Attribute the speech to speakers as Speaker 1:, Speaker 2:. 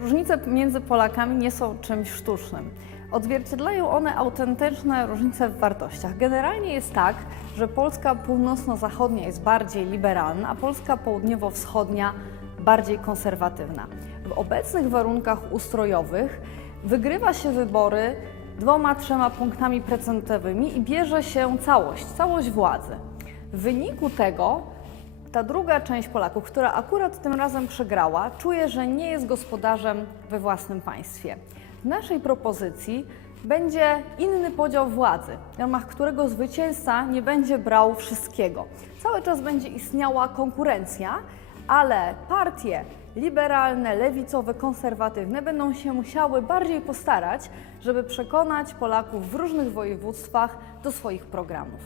Speaker 1: Różnice między Polakami nie są czymś sztucznym. Odzwierciedlają one autentyczne różnice w wartościach. Generalnie jest tak, że Polska północno-zachodnia jest bardziej liberalna, a Polska południowo-wschodnia bardziej konserwatywna. W obecnych warunkach ustrojowych wygrywa się wybory dwoma, trzema punktami procentowymi i bierze się całość, całość władzy. W wyniku tego ta druga część Polaków, która akurat tym razem przegrała, czuje, że nie jest gospodarzem we własnym państwie. W naszej propozycji będzie inny podział władzy, w ramach którego zwycięzca nie będzie brał wszystkiego. Cały czas będzie istniała konkurencja, ale partie liberalne, lewicowe, konserwatywne będą się musiały bardziej postarać, żeby przekonać Polaków w różnych województwach do swoich programów.